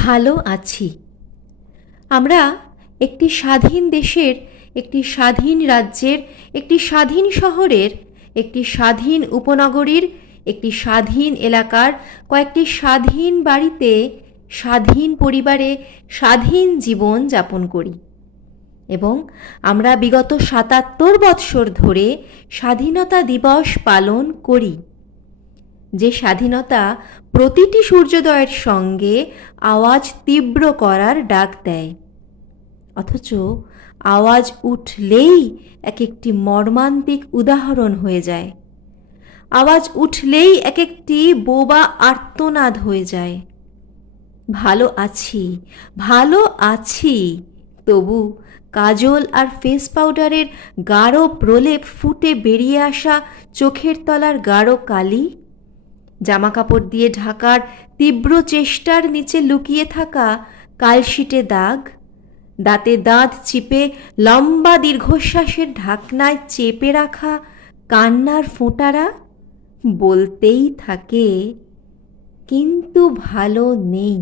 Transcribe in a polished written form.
ভালো আছি। আমরা একটি স্বাধীন দেশের, একটি স্বাধীন রাজ্যের, একটি স্বাধীন শহরের, একটি স্বাধীন উপনগরীর, একটি স্বাধীন এলাকার কয়েকটি স্বাধীন বাড়িতে, স্বাধীন পরিবারে স্বাধীন জীবন যাপন করি এবং আমরা বিগত ৭৭ বৎসর ধরে স্বাধীনতা দিবস পালন করি। যে স্বাধীনতা প্রতিটি সূর্যোদয়ের সঙ্গে আওয়াজ তীব্র করার ডাক দেয়, অথচ আওয়াজ উঠলেই এক একটি মর্মান্তিক উদাহরণ হয়ে যায়। আওয়াজ উঠলেই এক একটি বোবা আর্তনাদ হয়ে যায়। ভালো আছি, ভালো আছি, তবু কাজল আর ফেস পাউডারের গাঢ় প্রলেপ ফুটে বেরিয়ে আসা চোখের তলার গাঢ় কালি, জামাকাপড় দিয়ে ঢাকার তীব্র চেষ্টার নিচে লুকিয়ে থাকা কালশিটে দাগ, দাঁতে দাঁত চিপে লম্বা দীর্ঘশ্বাসের ঢাকনায় চেপে রাখা কান্নার ফোঁটারা বলতেই থাকে, কিন্তু ভালো নেই।